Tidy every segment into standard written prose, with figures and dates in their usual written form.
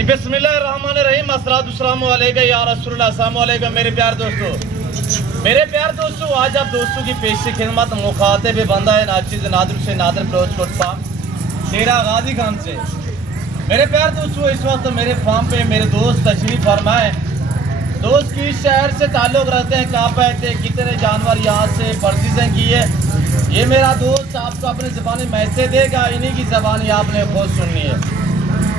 जी बिस्मिल्लाहिर्रहमानिर्रहीम अस्सलाम वालेकुम या रसूलुल्लाह अस्सलाम वालेकुम मेरे प्यार दोस्तों, आज आप दोस्तों की पेश खिदमत मुखातिब बंदा है नाचिज नादर से नादर बलोचकोट साहब शेरा गाजी खान से। मेरे प्यार दोस्तों, इस वक्त मेरे फार्म पे मेरे दोस्त तशरीफ फरमाए। दोस्त की शहर से ताल्लुक़ रखते हैं, कहाँ पे थे, कितने जानवर यहाँ से परचेज़िंग की है, ये मेरा दोस्त आपको अपनी ज़बानी मैसेज देगा, इन्हीं की ज़बानी आपने खुद सुननी है।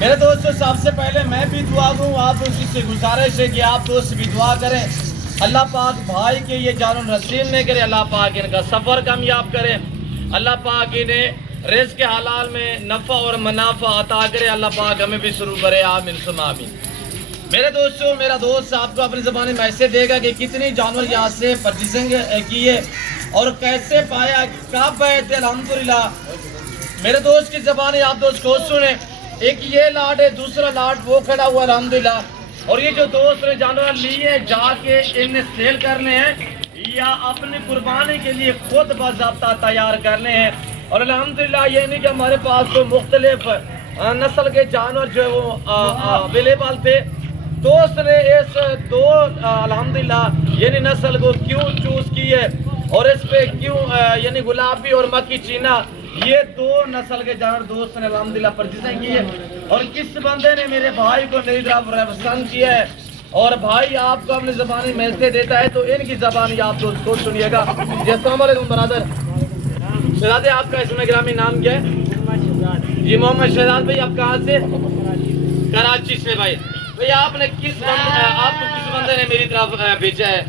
मेरे दोस्तों, सबसे पहले मैं भी दुआ दूँ, आप दोस्तों से गुजारिश है कि आप दोस्त भी दुआ करें। अल्लाह पाक भाई के ये जानवर नसीब में करे, अल्लाह पाक इनका सफ़र कामयाब करे, अल्लाह पाक इन्हें रिज़्क़ के हलाल में नफ़ा और मुनाफा अता करे, अल्लाह पाक हमें भी शुरू करे, आमीन सुम्मा आमीन। मेरे दोस्तों, मेरा दोस्त आपको अपनी ज़बानी मैसेज देगा कि कितनी जानवर यहाँ से परचेजिंग की है और कैसे पाया, कब पाए थे। अल्हम्दुलिल्लाह मेरे दोस्त की ज़बानी आप दोस्त को सुने। एक ये लाट है, दूसरा लाट वो खड़ा हुआ अल्हम्दुलिल्लाह। और ये जो दोस्त ने जानवर लिए जाके इन्हें सेल करने हैं या अपनी कुर्बानी के लिए खुद बाज़ाब्ता तैयार करने हैं। और अल्हम्दुलिल्लाह ये नहीं कि हमारे पास तो मुख्तलिफ नस्ल के जानवर जो है वो अवेलेबल थे। दोस्त ने इस दो अल्हम्दुलिल्लाह यानी नस्ल को क्यों चूज की है और इस पे क्यों यानी गुलाबी और मक्की चीना, ये दो नस्ल के जानवर दोस्त ने अल्हम्दुलिल्लाह परचेजिंग की है। और किस बंदे ने मेरे भाई को मेरी तरफ रेफरेंस किया है और भाई आपको अपनी ज़बानी मैसेज देता है तो इनकी ज़बानी आप दोस्त को सुनिएगा। अस्सलाम वालेकुम बरादर। शहजादे, आपका इसमें ग्रामीण नाम क्या है? जी मोहम्मद शहजाद भाई, आप कहाँ से? कराची से। भाई भैया आपने आपको किस बंदे ने मेरी तरफ भेजा है?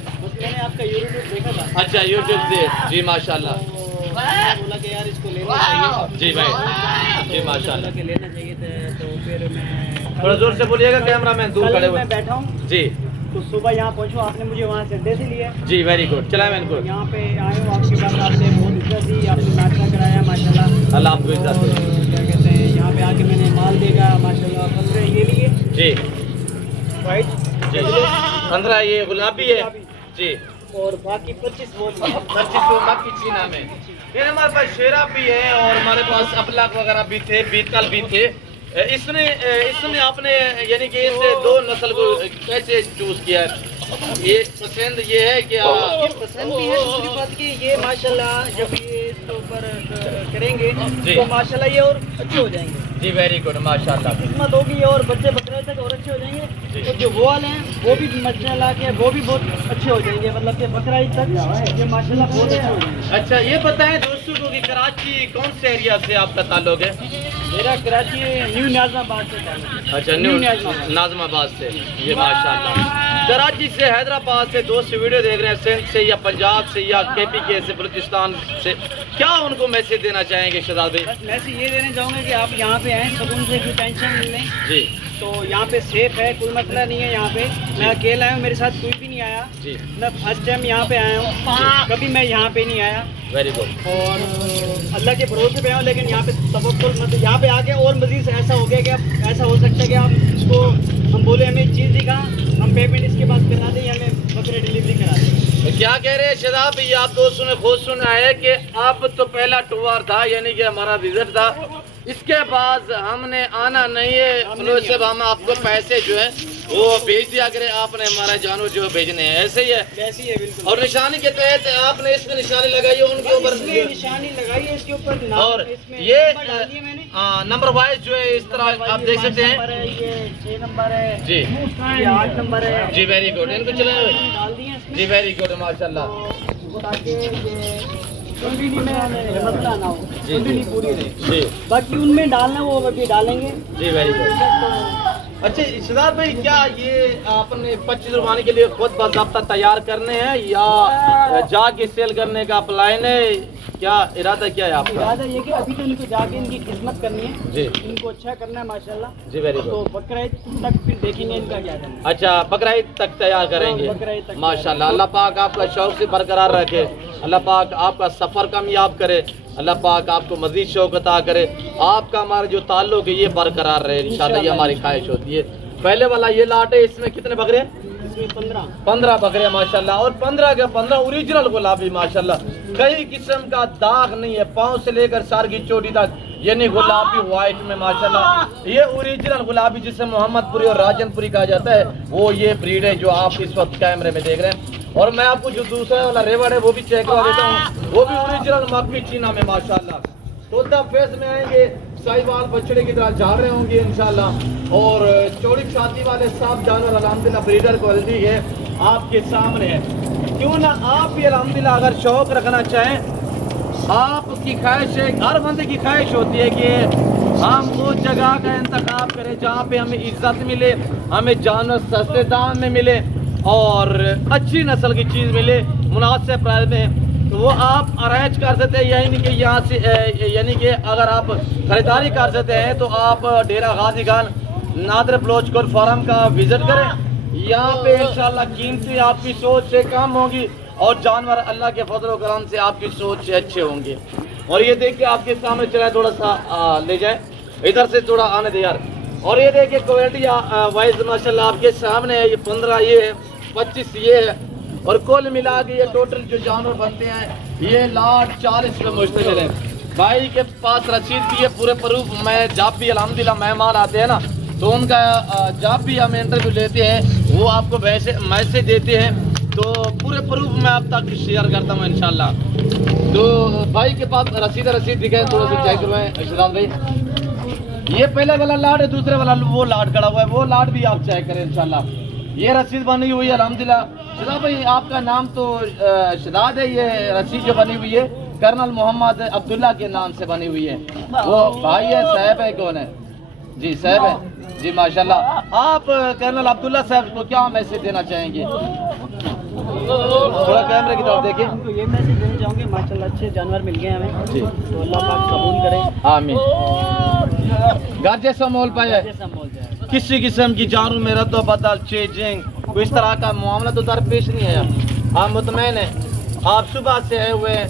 मैंने आपका यूट्यूब देखा था। अच्छा, यूट्यूब से। जी माशाल्लाह। बोला कि यार इसको लेना चाहिए। जी भाई, जी माशाल्लाह के लेना चाहिए था, तो फिर मैं थोड़ा जोर से बोलिएगा, कैमरा मैन दूर खड़े हुए। मैं बैठा हूँ जी, तो सुबह यहाँ पहुँचो, आपने मुझे वहाँ से अड्डे से लिया। जी वेरी गुड। चला मैन को यहाँ पे आए हूँ, आपके पास आपसे बहुत इज्जत दी, आपने नाश्ता कराया माशाल्लाह, अल्लाह आपको इज्जत दे। क्या कहते हैं, यहाँ पे आके मैंने माल देगा माशाल्लाह। 15 ये लिए जी वाइट जी, 15 ये गुलाबी है जी, और बाकी 25 वो 25 मक्की चीना में। फिर हमारे पास शेरा भी है और हमारे पास अपलाक वगैरह भी थे, बीतल भी थे। इसने आपने यानी कि इस दो नस्ल को कैसे चूज किया है? ये पसंद ये है कि ये पसंद भी है। दूसरी बात की ये माशाल्लाह जब ये इसके ऊपर करेंगे तो माशाल्लाह ये और अच्छे हो जाएंगे। जी वेरी गुड माशाल्लाह। किस्मत होगी और बच्चे बकरे तक और अच्छे हो जाएंगे। तो जो वो वाले हैं वो भी माशाल्लाह के वो भी बहुत अच्छे हो जाएंगे, मतलब कि बकरा ईद तक ये माशाल्लाह बहुत अच्छे हो जाएंगे। अच्छा, ये बताएं दोस्तों को कि कराची कौन से एरिया से आपका ताल्लुक है? मेरा कराची न्यू नाज़माबाद से ताल्लुक है। अच्छा, न्यू नाज़माबाद से। ये माशाल्लाह कराची से, हैदराबाद से दोस्त वीडियो देख रहे हैं, सिंध से या पंजाब से या केपी के से, बलूचिस्तान से, क्या उनको मैसेज देना चाहेंगे शहजाद भाई? बस मैसेज ये देना चाहूँगा कि आप यहाँ पे आएँ, सुकून से, कोई टेंशन नहीं लें। जी, तो यहाँ पे सेफ है, कोई मसला नहीं है। यहाँ पे मैं अकेला आया हूँ, मेरे साथ कोई भी नहीं आया जी, मैं फर्स्ट टाइम यहाँ पे आया हूँ, कभी मैं यहाँ पे नहीं आया। Very good. और अल्लाह के भरोसे पे आया हूँ, लेकिन यहाँ पे तवक्कुल मतलब यहाँ पे आके और मजीद ऐसा हो गया कि अब ऐसा हो सकता है कि हम इसको हम बोले हमें चीज़ दिखा, हम पेमेंट इसके पास करा दें या हमें बकरे डिलीवरी करा दें। तो क्या कह रहे हैं शहजाद भाई? आप दोस्तों ने खुद सुना है कि अब तो पहला टूर था, यानी कि हमारा विजिट था, इसके बाद हमने आना नहीं है। सब हम आपको पैसे जो है वो भेज दिया करें, आपने हमारा जानवर जो भेजने हैं, ऐसे ही है। ऐसी है बिल्कुल। और निशानी के तहत आपने इसमें निशानी लगाई है उनके ऊपर, निशानी लगाई है इसके ऊपर। और ये नंबर वाइज जो है इस तरह आप देख सकते हैं। ये 6 नंबर है जी, ये 8 नंबर है जी वेरी गुड। इनको चलाए डाल दिए इसमें। जी वेरी गुड माशाल्लाह। ताकि ये कंटिन्यू में मसला ना हो, जी, कंटिन्यू पूरी रहे। जी बाकी उनमें डालना वो अभी डालेंगे। जी वेरी गुड। अच्छा शहजाद भाई, क्या ये आपने 25 रुपये के लिए खुद बाज़ाब्ता तैयार करने हैं या जाके सेल करने का प्लान है? क्या इरादा क्या है आपका? इरादा ये कि अभी तो इनको जाके इनकी खिदमत करनी है जी, इनको अच्छा करना है माशाल्लाह। जी वेरी तो गुड। बकरा ईद तक फिर देखेंगे इनका क्या करना है। अच्छा, बकरा ईद तक तैयार करेंगे बकरा ईद तक माशाल्लाह। अल्लाह पाक आपका शौक से बरकरार रखे, अल्लाह पाक आपका सफ़र कामयाब करे, अल्लाह पाक आपको मजीद शौक अता करे, आपका हमारा जो ताल्लुक है ये बरकरार रहे इंशाल्लाह, ये हमारी ख्वाहिश होती है। पहले वाला ये लाट है, इसमें कितने बकरे? इसमें 15 बकरे माशाल्लाह। और 15 के 15 ओरिजिनल गुलाबी माशाल्लाह, कई किस्म का दाग नहीं है, पाँव से लेकर सर की चोटी तक यानी गुलाबी व्हाइट में माशाल्लाह। ये ओरिजिनल गुलाबी जिसे मोहम्मदपुरी और राजनपुरी कहा जाता है, वो ये ब्रीड है जो आप इस वक्त कैमरे में देख रहे हैं। और मैं आपको जो दूसरा वाला रेवड़ है वो भी चेक करवा देता हूँ, वो भी ओरिजिनल मक्खी चीना में माशाल्लाह। तोता फेस में आएंगे, साहिवाल बछड़े की तरह जा रहे होंगे इंशाल्लाह। और चौड़ी छाती वाले साफ जानवर अल्हम्दुलिल्लाह ब्रीडर क्वालिटी है आपके सामने है। क्यों ना आप भी अल्हम्दुलिल्लाह अगर शौक रखना चाहें, आपकी ख्वाहिश है, हर बंदे की ख्वाहिश होती है कि हम उस जगह का इंतखाब करें जहाँ पे हमें इज्जत मिले, हमें जानवर सस्ते दाम में मिले और अच्छी नस्ल की चीज़ मिले मुनासिब प्राइस में। तो वो आप अरेंज कर सकते हैं, यानी कि यहाँ से यानी कि अगर आप ख़रीदारी कर सकते हैं तो आप डेरा गाजी खान नादर बलोच कोट फार्म का विज़िट करें। यहाँ पे इंशाल्लाह कीमतें आपकी सोच से कम होंगी और जानवर अल्लाह के फजल करम से आपकी सोच से अच्छे होंगे। और ये देखिए आपके सामने चला, थोड़ा सा ले जाए, इधर से थोड़ा आने दे यार। और ये देखिए क्वालिटी वाइज माशाल्लाह आपके सामने है। ये 15 ये है, 25 ये है, और कुल मिला के ये टोटल जो जानवर बनते हैं ये लाट 40 पे मुश्तमिल है। भाई के पास रसीद भी है पूरे प्रूफ। मैं जब भी अल्हम्दुलिल्लाह मेहमान आते हैं ना, तो उनका जब भी हम इंटरव्यू लेते हैं वो आपको वैसे मैसेज देते हैं, तो पूरे प्रूफ मैं आप तक शेयर करता हूँ इंशाल्लाह। तो भाई के पास रसीद दिखाए, थोड़ा सा चेक करवाएं इरशाद भाई। ये पहले वाला लाट है, दूसरे वाला वो लाट खड़ा हुआ है, वो लाट भी आप चेक करें इंशाल्लाह। ये रसीद बनी हुई है अल्हम्दुलिल्लाह। शदाब भाई आपका नाम तो शदाद है, ये रसीद जो बनी हुई है कर्नल मोहम्मद अब्दुल्ला के नाम से बनी हुई है। वो भाई है, साहब है, कौन है जी? साहब है जी माशाल्लाह। आप कर्नल अब्दुल्ला साहब को क्या मैसेज देना चाहेंगे? थोड़ा कैमरे की तरफ देखिए। हमको ये मैसेज देना चाहूँगी, माशाल्लाह अच्छे जानवर मिल गए हमें जी, तो अल्लाह पाक कबूल करे, आमीन। घर जैसा मोल पाया है, जैसा मोल जाए। किसी किस्म की जानवर मेरा तो बदल चेंजिंग कोई इस तरह का मामला तो दरपेश नहीं है। आप मुतमैन है, आप सुबह से आए हुए हैं,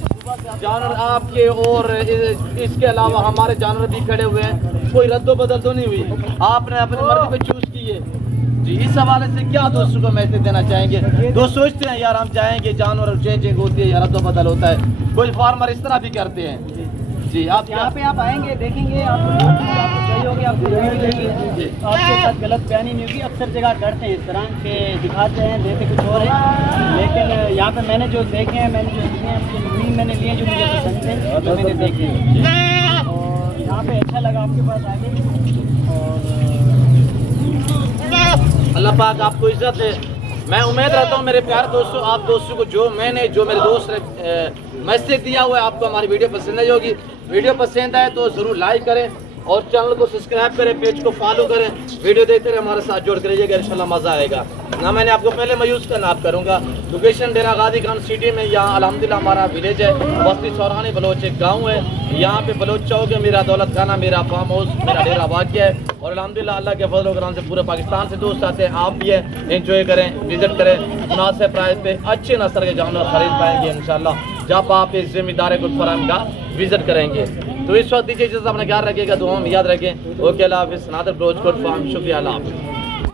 जानवर आपके और इसके अलावा हमारे जानवर भी खड़े हुए हैं, कोई रद्दो बदल तो नहीं हुई, आपने अपनी मर्जी पे चूज की है जी। इस हवाले से क्या दोस्तों को मैसेज देना चाहेंगे? दोस्त सोचते हैं यार हम जाएंगे जानवर चेंजिंग होती है या रद्दो बदल होता है, कुछ फार्मर इस तरह भी करते हैं जी। आप यहाँ पे आप आएंगे, देखेंगे, आपको चाहिए होगी, आपको देखेंगे, आपके साथ गलत बयानी नहीं होगी। अक्सर जगह डरते हैं इस तरह के, दिखाते हैं, देते कुछ और है, लेकिन यहाँ पे मैंने जो देखे हैं, मैंने जो लिए हैं, मैंने लिए जो मुझे पसंद थे तो मैंने देखे और यहाँ पे अच्छा लगा आपके पास आगे। और अल्लाह पाक आपको इज्जत है। मैं उम्मीद रहता हूँ मेरे प्यारे दोस्तों, आप दोस्तों को जो मेरे दोस्त ने मैसेज दिया हुआ है आपको हमारी वीडियो पसंद आई होगी। वीडियो पसंद आए तो ज़रूर लाइक करें और चैनल को सब्सक्राइब करें, पेज को फॉलो करें, वीडियो देखते रहे, हमारे साथ जोड़ कर रहिएगा, इंशाल्लाह मज़ा आएगा ना। मैंने आपको पहले मायूस का नाम करूँगा। लोकेशन डेरा गाजी खान सिटी में, यहाँ अल्हम्दुलिल्लाह हमारा विलेज है, बस्ती चौरानी बलोच एक गाँव है। यहाँ पे बलोच चौक है, मेरा दौलत खाना, मेरा फार्म हाउस, मेरा डेरा वाक़या है। और अल्हम्दुलिल्लाह अल्लाह के फजल करम से पूरे पाकिस्तान से दोस्त आते हैं, आप भी है, एंजॉय करें, विजिट करें, मुनासिब प्राइस पे अच्छे नस्ल के जानवर खरीद पाएंगे इंशाल्लाह जब आप इस जिम्मेदारी को फराहम का विजिट करेंगे। तो इस वक्त दीजिए इजाज़त, अपना ख्याल रखिएगा, दुआ में याद रखें। ओके, अल्लाह हाफ़िज़। नादर बलोच कोट फार्म, शुक्रिया, अल्लाह हाफ़िज़।